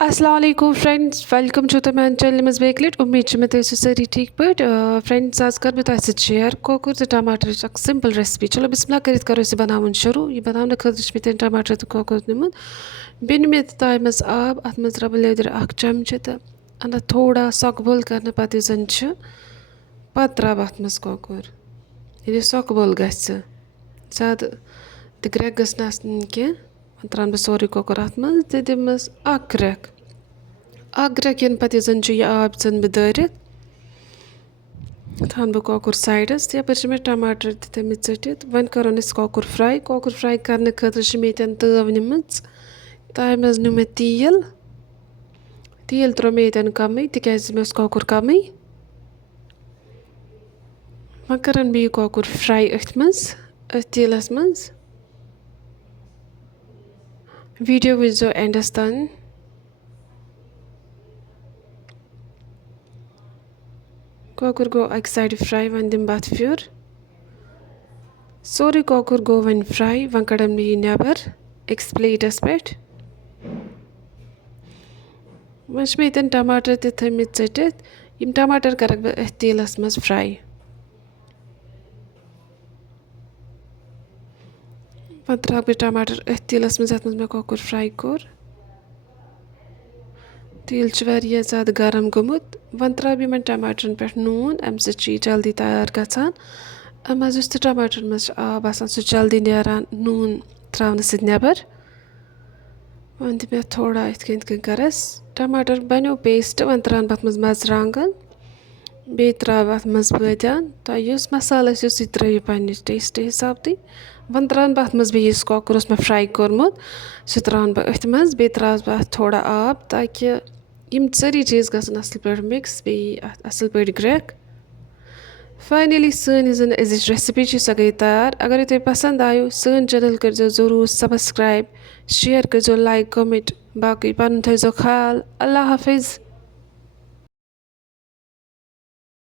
السلام علیکم friends welcome چھو تۄہہِ میٛانہِ چینلہِ منٛز بیٚیہِ لَٹہِ اُمید چھِ مےٚ تُہۍ ٲسِو سٲری ٹھیٖک پٲٹھۍ فرینڈٕز آز کَرٕ بہٕ تۄہہِ سۭتۍ شِیَر کۄکُر تہٕ ٹماٹرٕچ اَکھ سِمپٕل ریسپی چلو بِسمِلّہ کٔرِتھ کَرو أسۍ یہِ بَناوُن شروٗع یہِ بَناونہٕ خٲطرٕ چھِ مےٚ تیٚلہِ ٹماٹر تہٕ کۄکُر نِمُت بیٚیہِ نِم مےٚ تایہِ منٛز آب اَتھ منٛز ترٛاوٕ بہٕ لیٚدٕر اَکھ چَمچہٕ تہٕ اَنٛدٕ تھوڑا سۄکہٕ بول کَرنہٕ پَتہٕ یُس زَن چھُ پَتہٕ ترٛاوٕ بہٕ اَتھ منٛز کۄکُر ییٚلہِ یہِ سۄکہٕ بول گژھِ زیادٕ تہِ گرٛٮ۪کھ گٔژھ نہٕ آسٕنۍ کینٛہہ پَتہٕ ترٛاوٕ بہٕ سورُے کۄکُر اَتھ منٛز تہٕ دِمَس اَکھ گرٛٮ۪کھ یِنہٕ پَتہٕ یُس زَن چھُ یہِ آب ژھٕن بہٕ دٲرِتھ تھاوَن بہٕ کۄکُر سایڈَس تہٕ یَپٲرۍ چھِ مےٚ ٹماٹر تہِ تھٲمٕتۍ ژٔٹِتھ وۄنۍ کَرون أسۍ کۄکُر فرٛاے کَرنہٕ خٲطرٕ چھِ مےٚ ییٚتٮ۪ن تٲو نِمٕژ تایہِ منٛز نیوٗ مےٚ تیٖل ترٛوو مےٚ ییٚتٮ۪ن کَمٕے تِکیٛازِ مےٚ اوس کۄکُر کَمٕے وۄنۍ کَرَن بہٕ یہِ کۄکُر فرٛاے أتھۍ تیٖلَس منٛز ویٖڈیو وٕچھزیو اٮ۪نٛڈَس تام کۄکُر گوٚو اَکہِ سایڈٕ فرٛاے وۄنۍ دِمہٕ بہٕ اَتھ پھیُر سورُے کۄکُر گوٚو وۄنۍ فرٛاے وۄنۍ کَڑان بہٕ یہِ نٮ۪بر أکِس پلیٹَس پٮ۪ٹھ وۄنۍ چھِ مےٚ ییٚتٮ۪ن ٹماٹر تہِ تھٲمٕتۍ ژٔٹِتھ یِم ٹماٹر کَرَکھ بہٕ أتھۍ تیٖلَس منٛز فرٛاے پَتہٕ ترٛاوَکھ بہٕ ٹماٹر أتھۍ تیٖلَس منٛز یَتھ منٛز مےٚ کۄکُر فرٛاے کوٚر تیٖل چھُ واریاہ زیادٕ گرم گوٚمُت وۄنۍ ترٛاوٕ بہٕ یِمَن ٹماٹرَن پٮ۪ٹھ نوٗن اَمہِ سۭتۍ چھُ یہِ جلدی تیار گژھان اَمہِ منٛز یُس تہِ ٹماٹرَن منٛز چھُ آب آسان سُہ چھُ جلدی نیران نوٗن ترٛاونہٕ سۭتۍ نٮ۪بر وۄنۍ دِمہٕ یَتھ تھوڑا یِتھ کٔنۍ کَرَس ٹماٹر بَنیو پیسٹ وۄنۍ ترٛاوَن بہٕ اَتھ منٛز مرژٕوانٛگَن بیٚیہِ ترٛاوٕ بہٕ اَتھ منٛز بٲدیان تۄہہِ یُس مصالہٕ آسہِ سُہ تہِ ترٛٲیِو پنٛنِس ٹیسٹ حِسابتٕے وۄنۍ ترٛاوَن بہٕ اَتھ منٛز بیٚیہِ یُس کۄکُر اوس مےٚ فرٛاے کوٚرمُت سُہ ترٛاوَن بہٕ أتھۍ منٛز بیٚیہِ ترٛاوَس بہٕ اَتھ تھوڑا آب تاکہِ یِم سٲری چیٖز گژھن اَصٕل پٲٹھۍ مِکٕس بیٚیہِ اَتھ اَصٕل پٲٹھۍ گرٛٮ۪کھ فاینٔلی سٲنۍ یُس زَن أزِچ ریسِپی چھِ سۄ گٔے تیار اگرے تۄہہِ پَسنٛد آیو سٲنۍ چَنَل کٔرۍزیو ضروٗر سبسکرایب شِیَر کٔرۍزیو لایک کومٮ۪نٛٹ باقٕے پَنُن تھٲیزیو خیال اللہ حافِظ